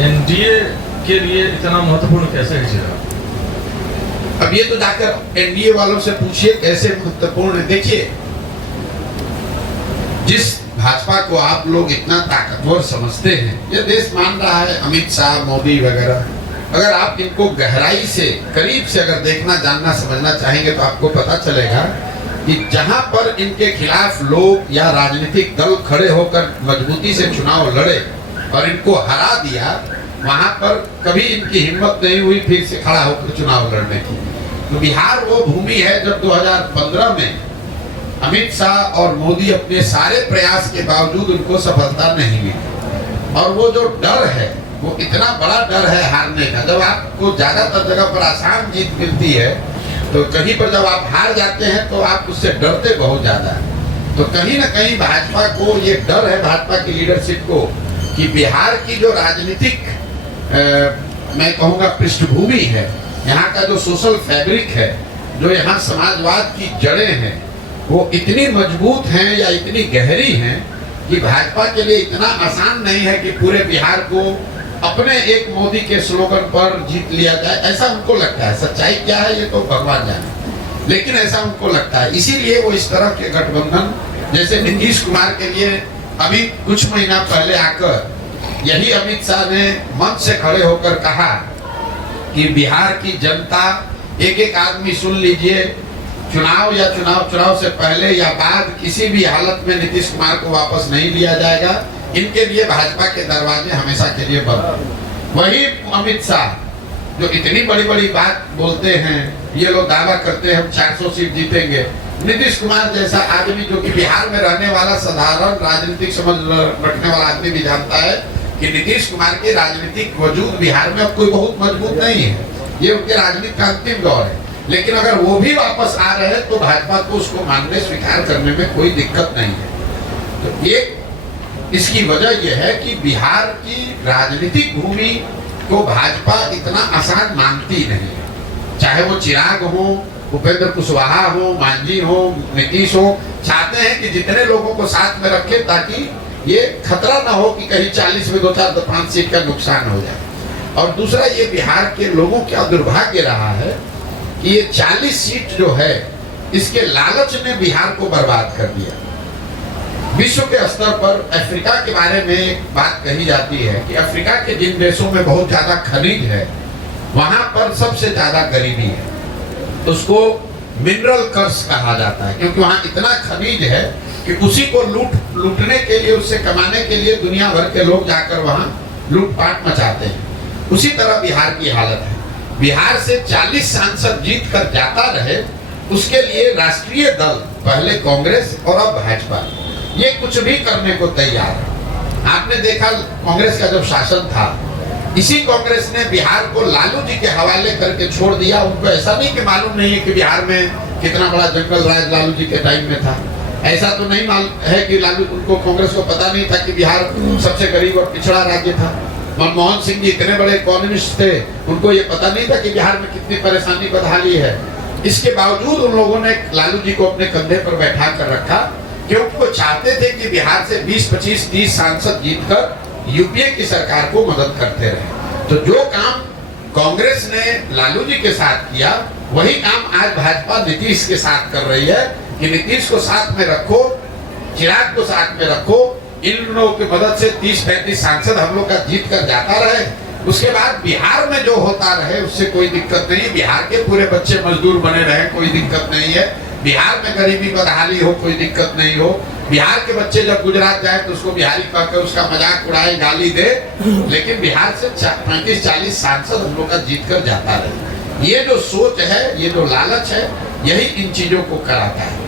NDA के लिए इतना महत्वपूर्ण कैसे है चुनाव? अब ये तो जाकर एनडीए वालों से पूछिए कैसे महत्वपूर्ण है। देखिए, जिस भाजपा को आप लोग इतना ताकतवर समझते हैं, ये देश मान रहा है, अमित शाह, मोदी वगैरह, अगर आप इनको गहराई से, करीब से अगर देखना, जानना, समझना चाहेंगे तो आपको पता चलेगा कि जहां पर इनके खिलाफ लोग या राजनीतिक दल खड़े होकर मजबूती से चुनाव लड़े और इनको हरा दिया, वहां पर कभी इनकी हिम्मत नहीं हुई फिर से खड़ा होकर चुनाव लड़ने की। तो बिहार वो भूमि है जब 2015 में अमित शाह और मोदी अपने सारे प्रयास के बावजूद उनको सफलता नहीं मिली, और वो जो डर है वो इतना बड़ा डर है हारने का। जब आपको ज्यादातर जगह पर आसान जीत मिलती है तो कहीं पर जब आप हार जाते हैं तो आप उससे डरते बहुत ज्यादा है। तो कहीं ना कहीं भाजपा को ये डर है, भाजपा की लीडरशिप को, कि बिहार की जो राजनीतिक मैं कहूँगा पृष्ठभूमि है, यहाँ का जो सोशल फैब्रिक है, जो यहाँ समाजवाद की जड़ें हैं, वो इतनी मजबूत हैं या इतनी गहरी हैं कि भाजपा के लिए इतना आसान नहीं है कि पूरे बिहार को अपने एक मोदी के स्लोगन पर जीत लिया जाए। ऐसा उनको लगता है। सच्चाई क्या है ये तो भगवान जाने, लेकिन ऐसा उनको लगता है। इसीलिए वो इस तरह के गठबंधन, जैसे नीतीश कुमार के लिए अभी कुछ महीना पहले आकर यही अमित शाह ने मंच से खड़े होकर कहा कि बिहार की जनता, एक एक आदमी सुन लीजिए, चुनाव से पहले या बाद किसी भी हालत में नीतीश कुमार को वापस नहीं लिया जाएगा। इनके लिए भाजपा के दरवाजे हमेशा के लिए बंद। वही अमित शाह जो इतनी बड़ी बड़ी बात बोलते हैं, ये लोग दावा करते हैं हम 400 सीट जीतेंगे। नीतीश कुमार जैसा आदमी जो कि बिहार में रहने वाला साधारण राजनीतिक समझ रखने वाला आदमी भी जानता है कि नीतीश कुमार के राजनीतिक वजूद बिहार में अब कोई बहुत मजबूत नहीं है। ये उनके राजनीति का अंतिम दौर है। लेकिन अगर वो भी वापस आ रहे हैं तो भाजपा को उसको मानने, स्वीकार करने में कोई दिक्कत नहीं है। तो ये इसकी वजह यह है कि बिहार की राजनीतिक भूमि को भाजपा इतना आसान मानती नहीं है। चाहे वो चिराग हो, उपेंद्र कुशवाहा हो, मांझी हो, नीतीश हो, चाहते हैं कि जितने लोगों को साथ में रखे ताकि ये खतरा ना हो कि कहीं 40 में 2-4-5 सीट का नुकसान हो जाए। और दूसरा, ये बिहार के लोगों का दुर्भाग्य रहा है कि ये 40 सीट जो है, इसके लालच ने बिहार को बर्बाद कर दिया। विश्व के स्तर पर अफ्रीका के बारे में एक बात कही जाती है कि अफ्रीका के जिन देशों में बहुत ज्यादा खनिज है, वहां पर सबसे ज्यादा गरीबी है। उसको मिनरल कर्स कहा जाता है, क्योंकि वहां इतना खनिज है कि उसी को लूटने के लिए, उससे कमाने के लिए दुनिया भर के लोग जाकर वहां लूटपाट मचाते हैं। उसी तरह बिहार की हालत है। बिहार से 40 सांसद जीत कर जाता रहे, उसके लिए राष्ट्रीय दल, पहले कांग्रेस और अब भाजपा, ये कुछ भी करने को तैयार है। आपने देखा कांग्रेस का जब शासन था, इसी कांग्रेस ने बिहार को लालू जी के हवाले करके छोड़ दिया। उनको ऐसा नहीं कि मालूम नहीं है कि बिहार में कितना बड़ा जंगल राज लालू जी के टाइम में था। ऐसा तो नहीं मालूम है कि लालू, उनको कांग्रेस को पता नहीं था कि बिहार सबसे गरीब और पिछड़ा राज्य था। मनमोहन सिंह जी इतने बड़े इकोनॉमिस्ट थे, उनको ये पता नहीं था कि बिहार में कितनी परेशानी बदहाली है। इसके बावजूद उन लोगों ने लालू जी को अपने कंधे पर बैठा कर रखा, क्योंकि वो चाहते थे कि बिहार से 20, 25, 30 सांसद जीतकर यूपीए की सरकार को मदद करते रहे। तो जो काम कांग्रेस ने लालू जी के साथ किया, वही काम आज भाजपा नीतीश के साथ कर रही है कि नीतीश को साथ में रखो, चिराग को साथ में रखो, इन लोगों की मदद से 30-35 सांसद हम लोग का जीत कर जाता रहे। उसके बाद बिहार में जो होता रहे उससे कोई दिक्कत नहीं। बिहार के पूरे बच्चे मजदूर बने रहे, कोई दिक्कत नहीं है। बिहार में गरीबी बदहाली हो, कोई दिक्कत नहीं हो। बिहार के बच्चे जब गुजरात जाए तो उसको बिहारी कहकर उसका मजाक उड़ाए, गाली दे, लेकिन बिहार से 35-40 सांसद हम लोग का जीत कर जाता रहे। ये जो सोच है, ये जो लालच है, यही इन चीजों को कराता है।